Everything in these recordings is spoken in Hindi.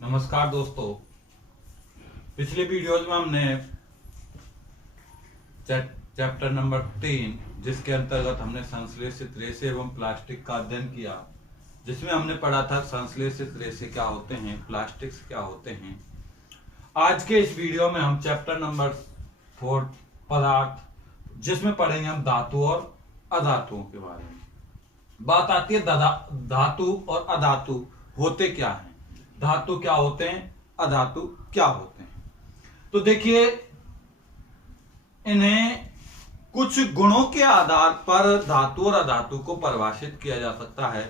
नमस्कार दोस्तों। पिछले वीडियोज में हमने चैप्टर नंबर 3 जिसके अंतर्गत हमने संश्लेषित रेशे एवं प्लास्टिक का अध्ययन किया, जिसमें हमने पढ़ा था संश्लेषित रेशे क्या होते हैं, प्लास्टिक्स क्या होते हैं। आज के इस वीडियो में हम चैप्टर नंबर 4 पदार्थ, जिसमें पढ़ेंगे हम धातु और अधातुओं के बारे में। बात आती है धातु और अधातु होते क्या हैं, धातु क्या होते हैं, अधातु क्या होते हैं। तो देखिए, इन्हें कुछ गुणों के आधार पर धातु और अधातु को परिभाषित किया जा सकता है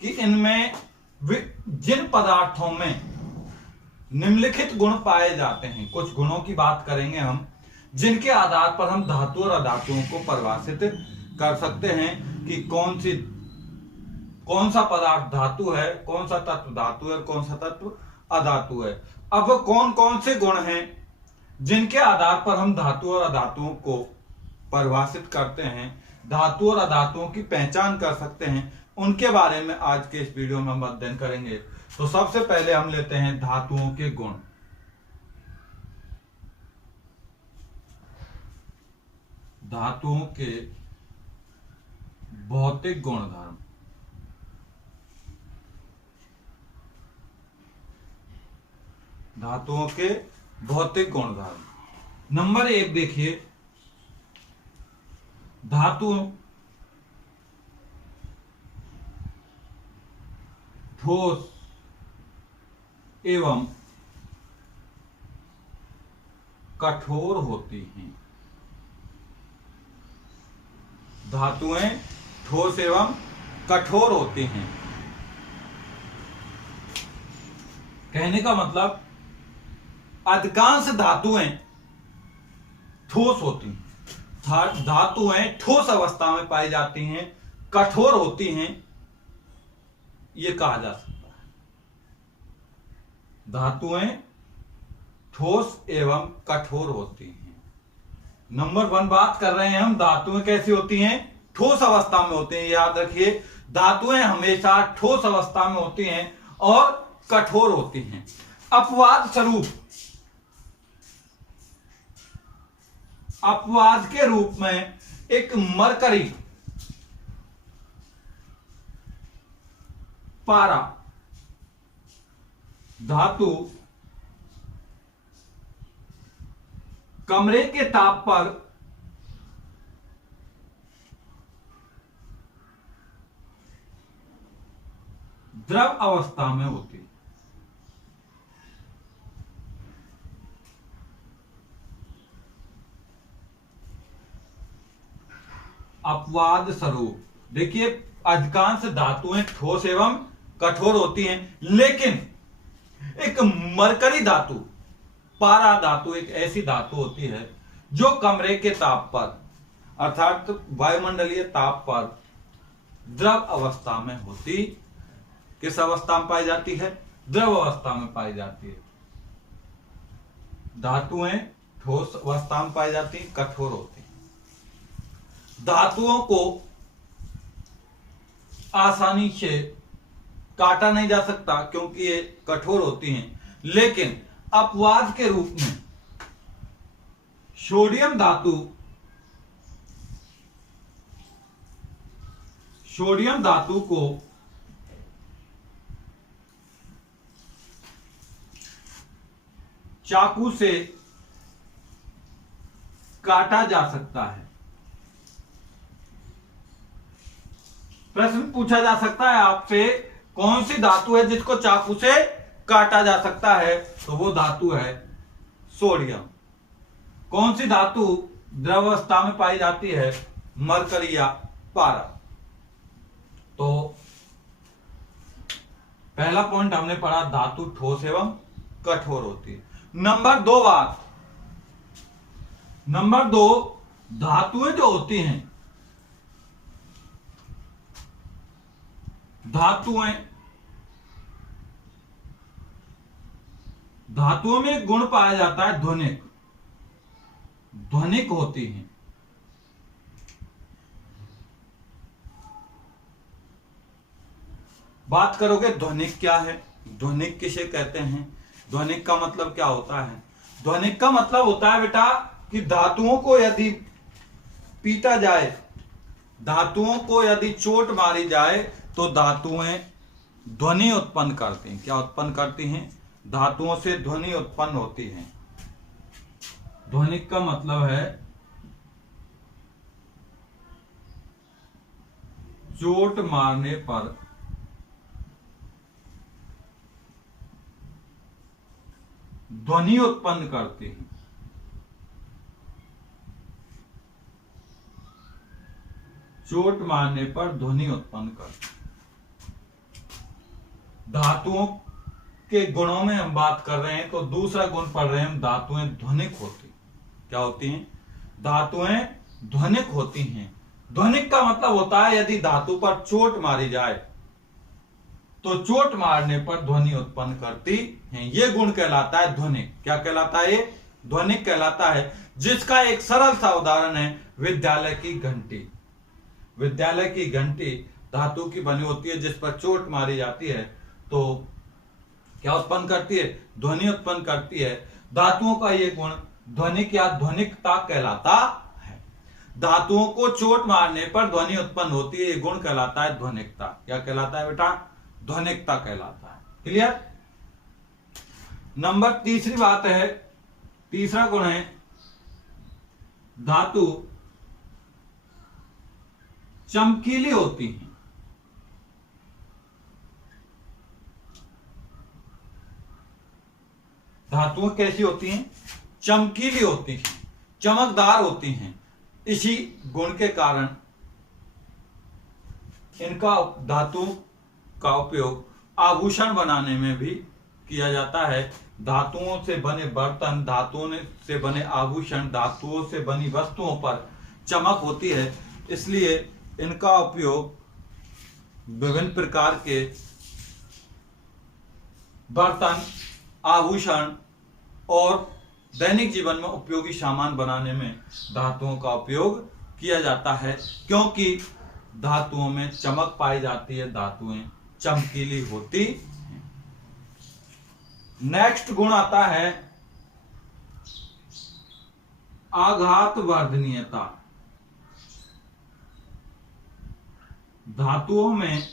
कि इनमें जिन पदार्थों में निम्नलिखित गुण पाए जाते हैं। कुछ गुणों की बात करेंगे हम, जिनके आधार पर हम धातु और अधातुओं को परिभाषित कर सकते हैं कि कौन सा पदार्थ धातु है, कौन सा तत्व धातु है और कौन सा तत्व अधातु है। अब कौन कौन से गुण हैं जिनके आधार पर हम धातु और अधातुओं को परिभाषित करते हैं, धातु और अधातुओं की पहचान कर सकते हैं, उनके बारे में आज के इस वीडियो में हम अध्ययन करेंगे। तो सबसे पहले हम लेते हैं धातुओं के गुण। धातुओं के भौतिक गुणधर्म। धातुओं के भौतिक गुणधर्म। नंबर 1 देखिए, धातु ठोस एवं कठोर होती हैं। धातुएं ठोस एवं कठोर होती हैं। कहने का मतलब अधिकांश धातुएं ठोस होती हैं। धातुएं ठोस अवस्था में पाई जाती हैं, कठोर होती हैं, यह कहा जा सकता है। धातुएं ठोस एवं कठोर होती हैं। नंबर 1 बात कर रहे हैं हम, धातुएं कैसी होती हैं? ठोस अवस्था में होती हैं। याद रखिए, धातुएं हमेशा ठोस अवस्था में होती हैं और कठोर होती हैं। अपवाद के रूप में एक मरकरी, पारा धातु कमरे के ताप पर द्रव अवस्था में होती है। अपवाद स्वरूप देखिए, अधिकांश धातुएं ठोस एवं कठोर होती हैं, लेकिन एक मरकरी धातु, पारा धातु एक ऐसी धातु होती है जो कमरे के ताप पर, अर्थात वायुमंडलीय ताप पर द्रव अवस्था में होती। किस अवस्था में पाई जाती है? द्रव अवस्था में पाई जाती है। धातुएं ठोस अवस्था में पाई जाती, कठोर होती। धातुओं को आसानी से काटा नहीं जा सकता क्योंकि ये कठोर होती हैं, लेकिन अपवाद के रूप में सोडियम धातु को चाकू से काटा जा सकता है। प्रश्न पूछा जा सकता है आपसे, कौन सी धातु है जिसको चाकू से काटा जा सकता है? तो वो धातु है सोडियम। कौन सी धातु द्रव अवस्था में पाई जाती है? मरकरी या पारा। तो पहला पॉइंट हमने पढ़ा, धातु ठोस एवं कठोर होती है। नंबर 2 धातुएं जो होती हैं, धातुओं में एक गुण पाया जाता है ध्वनिक होती हैं। बात करोगे ध्वनिक क्या है, ध्वनिक किसे कहते हैं? ध्वनिक का मतलब क्या होता है? ध्वनिक का मतलब होता है बेटा कि धातुओं को यदि पीटा जाए, धातुओं को यदि चोट मारी जाए तो धातुएं ध्वनि उत्पन्न करती हैं। क्या उत्पन्न करती हैं? धातुओं से ध्वनि उत्पन्न होती है। ध्वनिक का मतलब है चोट मारने पर ध्वनि उत्पन्न करती हैं। चोट मारने पर ध्वनि उत्पन्न करती हैं। धातुओं के गुणों में हम बात कर रहे हैं तो दूसरा गुण पढ़ रहे हैं हम, धातुएं ध्वनिक होती। क्या होती हैं? धातुएं ध्वनिक होती हैं। ध्वनिक का मतलब होता है यदि धातु पर चोट मारी जाए तो चोट मारने पर ध्वनि उत्पन्न करती हैं। यह गुण कहलाता है ध्वनिक। क्या कहलाता है? ये ध्वनिक कहलाता है, जिसका एक सरल सा उदाहरण है विद्यालय की घंटी। विद्यालय की घंटी धातु की बनी होती है, जिस पर चोट मारी जाती है तो क्या उत्पन्न करती है? ध्वनि उत्पन्न करती है। धातुओं का यह गुण ध्वनिक या ध्वनिकता कहलाता है। धातुओं को चोट मारने पर ध्वनि उत्पन्न होती है, यह गुण कहलाता है ध्वनिकता। क्या कहलाता है बेटा? ध्वनिकता कहलाता है। क्लियर? नंबर तीसरी बात है, तीसरा गुण है धातु चमकीली होती हैं। धातुएं कैसी होती हैं? चमकीली होती हैं, चमकदार होती हैं। इसी गुण के कारण इनका धातु का उपयोग आभूषण बनाने में भी किया जाता है। धातुओं से बने बर्तन, धातुओं से बने आभूषण, धातुओं से बनी वस्तुओं पर चमक होती है, इसलिए इनका उपयोग विभिन्न प्रकार के बर्तन, आभूषण और दैनिक जीवन में उपयोगी सामान बनाने में धातुओं का उपयोग किया जाता है, क्योंकि धातुओं में चमक पाई जाती है, धातुएं चमकीली होती हैं। नेक्स्ट गुण आता है आघात वर्धनीयता। धातुओं में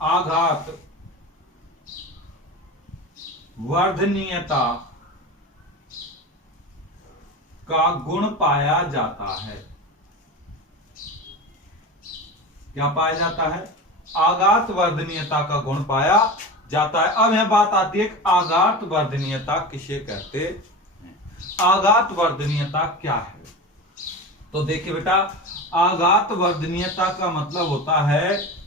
आघात वर्धनीयता का गुण पाया जाता है। क्या पाया जाता है? आघात वर्धनीयता का गुण पाया जाता है। अब यह बात आती है कि आघात वर्धनीयता किसे कहते हैं? आघात वर्धनीयता क्या है? तो देखिए बेटा, आघात वर्धनीयता का मतलब होता है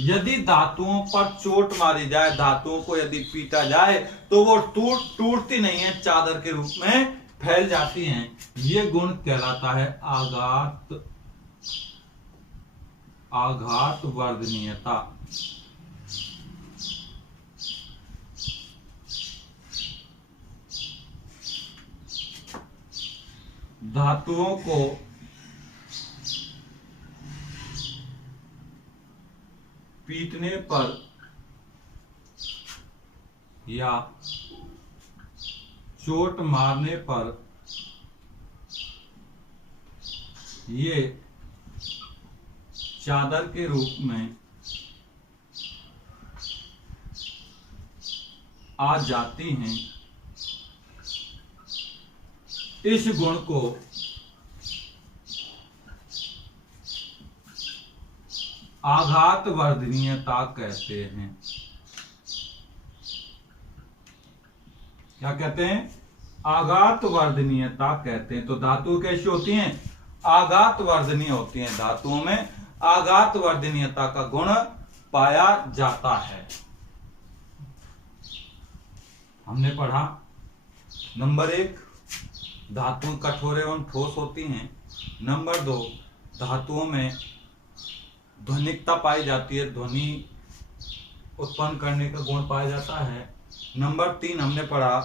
यदि धातुओं पर चोट मारी जाए, धातुओं को यदि पीटा जाए तो वो टूटती नहीं है, चादर के रूप में फैल जाती हैं। ये गुण कहलाता है आघात वर्धनीयता। धातुओं को पीटने पर या चोट मारने पर ये चादर के रूप में आ जाती हैं। इस गुण को आघात वर्धनीयता कहते हैं। क्या कहते हैं? आघात वर्धनीयता कहते हैं। तो धातु कैसी होती हैं? आघात वर्धनीय होती हैं। धातुओं में आघात वर्धनीयता का गुण पाया जाता है। हमने पढ़ा नंबर 1, धातु कठोर एवं ठोस होती हैं। नंबर 2, धातुओं में ध्वनिकता पाई जाती है, ध्वनि उत्पन्न करने का गुण पाया जाता है। नंबर 3 हमने पढ़ा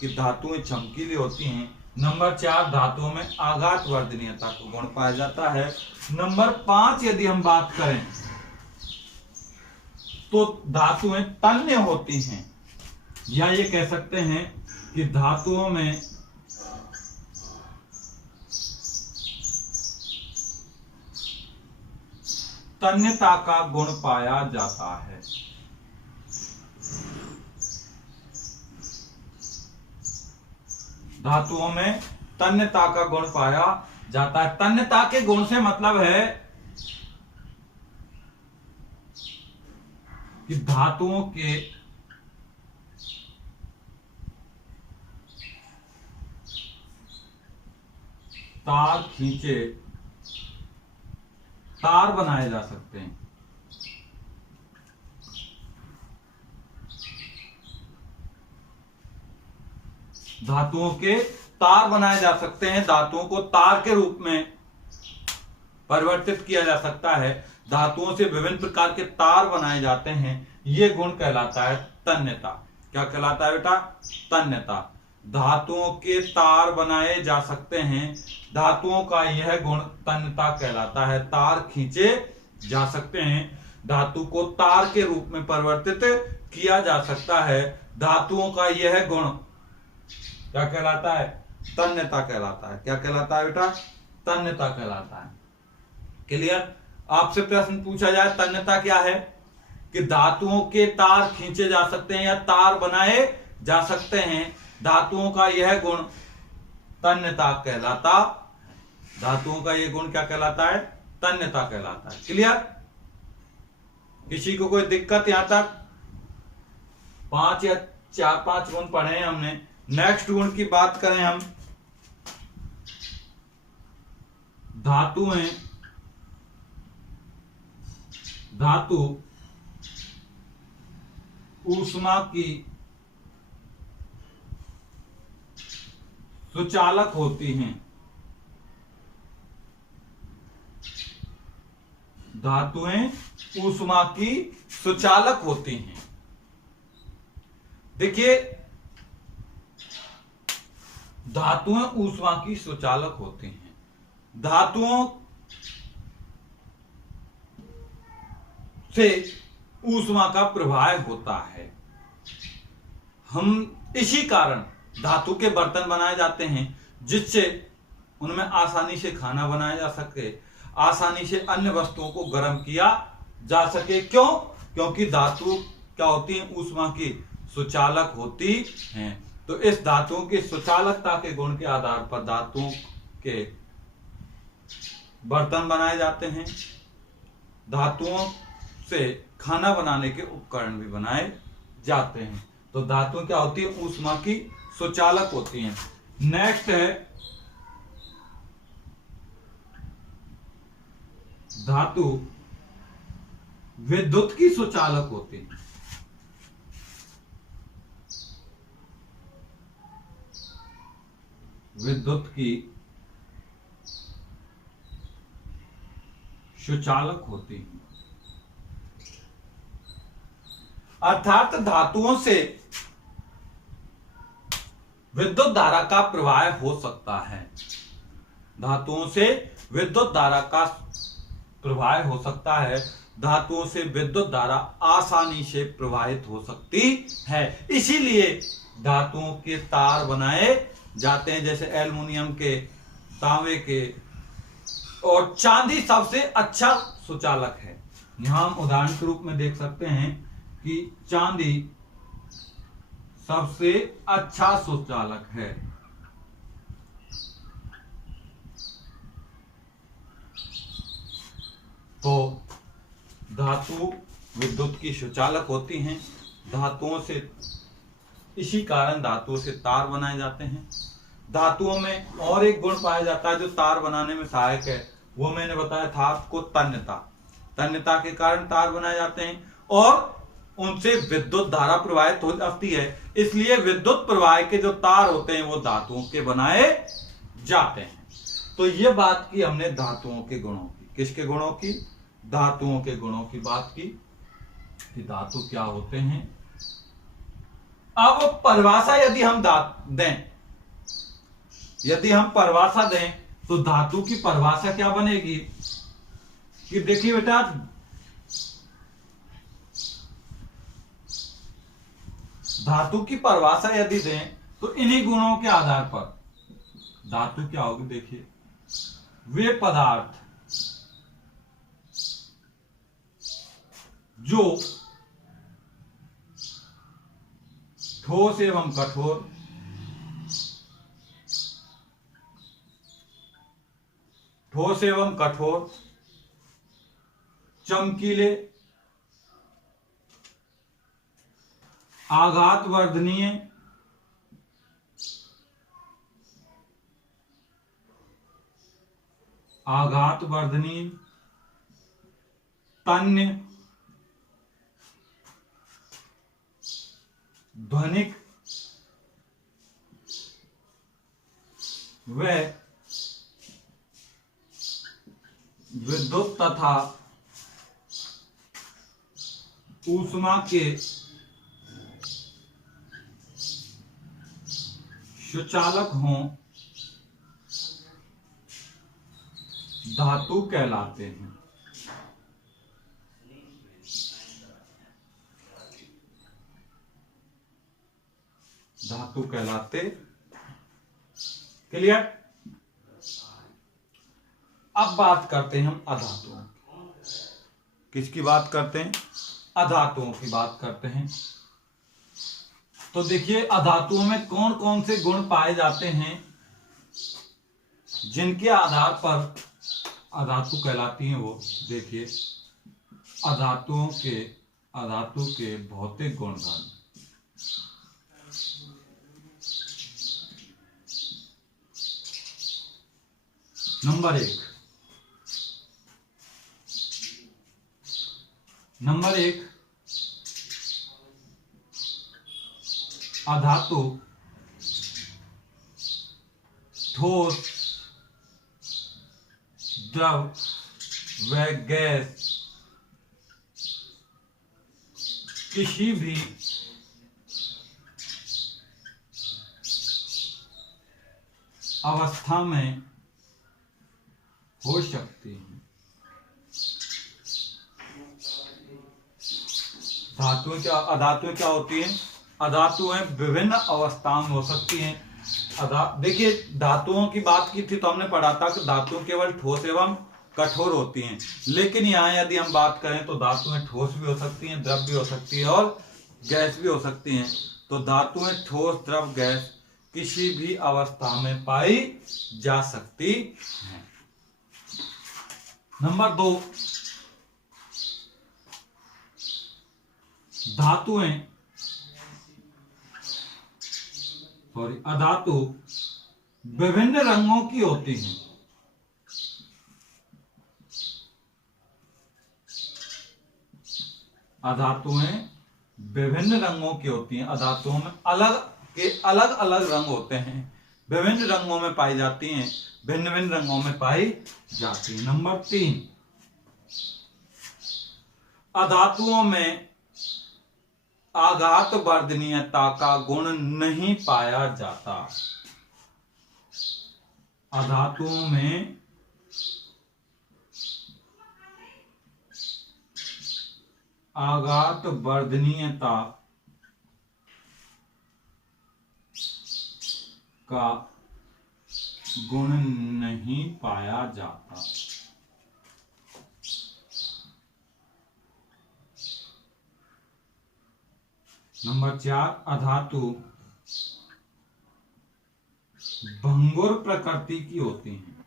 कि धातुएं चमकीली होती हैं। नंबर 4, धातुओं में आघात वर्धनीयता का गुण पाया जाता है। नंबर 5 यदि हम बात करें तो धातुएं तन्य होती हैं, या ये कह सकते हैं कि धातुओं में तन्यता का गुण पाया जाता है। धातुओं में तन्यता का गुण पाया जाता है। तन्यता के गुण से मतलब है कि धातुओं के तार खींचे तार बनाए जा सकते हैं। धातुओं के तार बनाए जा सकते हैं, धातुओं को तार के रूप में परिवर्तित किया जा सकता है, धातुओं से विभिन्न प्रकार के तार बनाए जाते हैं। यह गुण कहलाता है तन्यता। क्या कहलाता है बेटा? तन्यता। धातुओं के तार बनाए जा सकते हैं, धातुओं का यह गुण तन्यता कहलाता है। तार खींचे जा सकते हैं, धातु को तार के रूप में परिवर्तित किया जा सकता है, धातुओं का यह गुण क्या कहलाता है? तन्यता कहलाता है। क्या कहलाता है बेटा? तन्यता कहलाता है। क्लियर? आपसे प्रश्न पूछा जाए तन्यता क्या है, कि धातुओं के तार खींचे जा सकते हैं या तार बनाए जा सकते हैं, धातुओं का यह गुण तन्यता कहलाता। धातुओं का यह गुण क्या कहलाता है? तन्यता कहलाता है। क्लियर? किसी को कोई दिक्कत यहां तक? 5 या 4-5 गुण पढ़े हैं हमने। नेक्स्ट गुण की बात करें हम, धातु ऊष्मा की सुचालक होती हैं। धातुएं ऊष्मा की सुचालक होती हैं। देखिए, धातुएं ऊष्मा की सुचालक होती हैं। धातुओं से ऊष्मा का प्रवाह होता है। हम इसी कारण धातु के बर्तन बनाए जाते हैं, जिससे उनमें आसानी से खाना बनाया जा सके, आसानी से अन्य वस्तुओं को गर्म किया जा सके। क्यों? क्योंकि धातु क्या होती है? ऊष्मा की सुचालक होती हैं। तो इस धातुओं की सुचालकता के गुण के आधार पर धातुओं के बर्तन बनाए जाते हैं, धातुओं से खाना बनाने के उपकरण भी बनाए जाते हैं। तो धातुएं क्या होती है? ऊष्मा की सुचालक होती हैं। नेक्स्ट है धातु विद्युत की सुचालक होती है। विद्युत की सुचालक होती है, अर्थात धातुओं से विद्युत धारा का प्रवाह हो सकता है। धातुओं से विद्युत धारा का प्रवाह हो सकता है, धातुओं से विद्युत धारा आसानी से प्रवाहित हो सकती है। इसीलिए धातुओं के तार बनाए जाते हैं, जैसे एल्युमिनियम के, तांबे के और चांदी सबसे अच्छा सुचालक है। यहां हम उदाहरण के रूप में देख सकते हैं कि चांदी सबसे अच्छा सुचालक है। तो धातु विद्युत की सुचालक होती हैं। धातुओं से, इसी कारण धातुओं से तार बनाए जाते हैं। धातुओं में और एक गुण पाया जाता है जो तार बनाने में सहायक है, वो मैंने बताया था आपको, तन्यता। तन्यता के कारण तार बनाए जाते हैं और उनसे विद्युत धारा प्रवाहित हो जाती है। इसलिए विद्युत प्रवाह के जो तार होते हैं वो धातुओं के बनाए जाते हैं। तो ये बात की हमने धातुओं के गुणों की। किसके गुणों की? धातुओं के गुणों की बात की कि धातु क्या होते हैं। अब परिभाषा यदि हम दें, यदि हम परिभाषा दें तो धातु की परिभाषा क्या बनेगी कि देखिए बेटा, धातु की परिभाषा यदि दें तो इन्हीं गुणों के आधार पर धातु क्या होगी, देखिए, वे पदार्थ जो ठोस एवं कठोर, ठोस एवं कठोर, चमकीले, आघात वर्धनीय, आघात वर्धनीय, तन्य, ध्वनिक व विद्युत तथा ऊष्मा के सुचालक हों, धातु कहलाते हैं। धातु कहलाते। क्लियर? अब बात करते हैं हम अधातुओं की। किसकी बात करते हैं? अधातुओं की बात करते हैं। तो देखिए अधातुओं में कौन कौन से गुण पाए जाते हैं जिनके आधार पर अधातु कहलाती हैं। वो देखिए अधातु के भौतिक गुणधर्म। नंबर एक अधातु ठोस, द्रव व गैस किसी भी अवस्था में हो सकती है। अधातुएं क्या होती हैं? अधातुएं विभिन्न अवस्थाओं में हो सकती हैं। देखिए धातुओं की बात की थी तो हमने पढ़ा था कि धातुएं केवल ठोस एवं कठोर होती हैं, लेकिन यहाँ यदि हम बात करें तो धातुएं ठोस भी हो सकती हैं, द्रव भी हो सकती है और गैस भी हो सकती हैं। तो धातुएं ठोस, द्रव, गैस किसी भी अवस्था में पाई जा सकती हैं। नंबर दो, अधातु विभिन्न रंगों की होती हैं। अधातुएं विभिन्न रंगों की होती हैं। अधातुओं में अलग अलग रंग होते हैं, विभिन्न रंगों में पाई जाती हैं, भिन्न भिन्न रंगों में पाई जाती हैं। नंबर तीन, अधातुओं में आघात वर्धनीयता का गुण नहीं पाया जाता। अधातुओं में आघात वर्धनीयता का गुण नहीं पाया जाता। नंबर चार, अधातु भंगुर प्रकृति की होती हैं।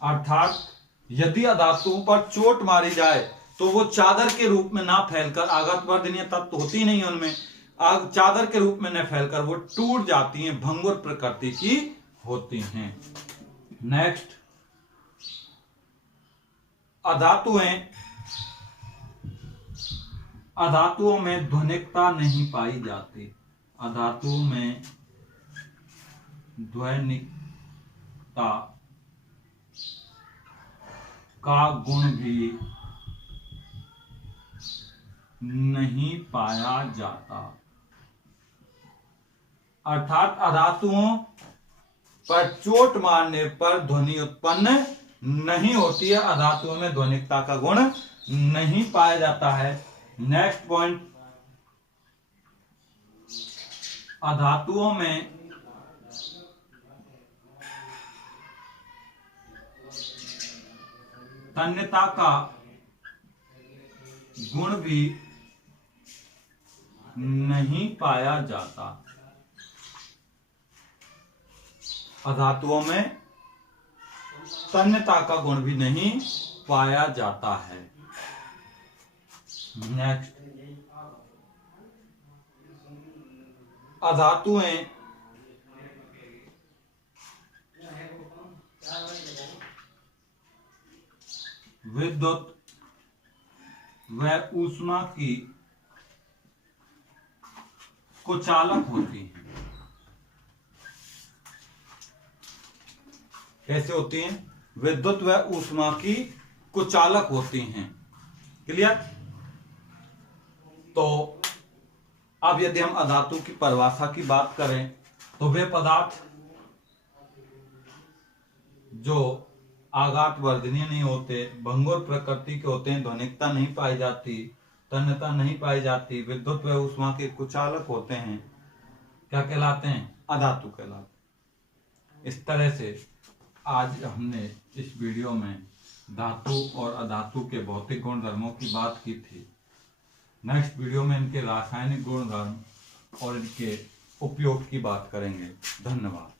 अर्थात यदि अधातुओं पर चोट मारी जाए तो वो चादर के रूप में ना फैलकर, आघात वर्धनीय तत्व होती नहीं उनमें, चादर के रूप में न फैलकर वो टूट जाती हैं, भंगुर प्रकृति की होती हैं। नेक्स्ट, अधातुओं में ध्वनिकता नहीं पाई जाती। अधातुओं में ध्वनिकता का गुण भी नहीं पाया जाता। अर्थात अधातुओं पर चोट मारने पर ध्वनि उत्पन्न नहीं होती है, अधातुओं में ध्वनिकता का गुण नहीं पाया जाता है। नेक्स्ट पॉइंट, अधातुओं में तन्यता का गुण भी नहीं पाया जाता। अधातुओं में तन्यता का गुण भी नहीं पाया जाता है। नेक्स्ट, अधातुएं विद्युत व ऊष्मा की कुचालक होती हैं। कैसे होती हैं? विद्युत व ऊष्मा की कुचालक होती हैं। क्लियर? तो अब यदि हम अधातु की परिभाषा की बात करें तो वे पदार्थ जो आघात वर्धनीय नहीं होते, भंगुर प्रकृति के होते हैं, ध्वनिकता नहीं पाई जाती, तन्यता नहीं पाई जाती, विद्युत व ऊष्मा के कुचालक होते हैं, क्या कहलाते हैं? अधातु कहलाते। इस तरह से आज हमने इस वीडियो में धातु और अधातु के भौतिक गुणधर्मों की बात की थी। नेक्स्ट वीडियो में इनके रासायनिक गुणधर्म और इनके उपयोग की बात करेंगे। धन्यवाद।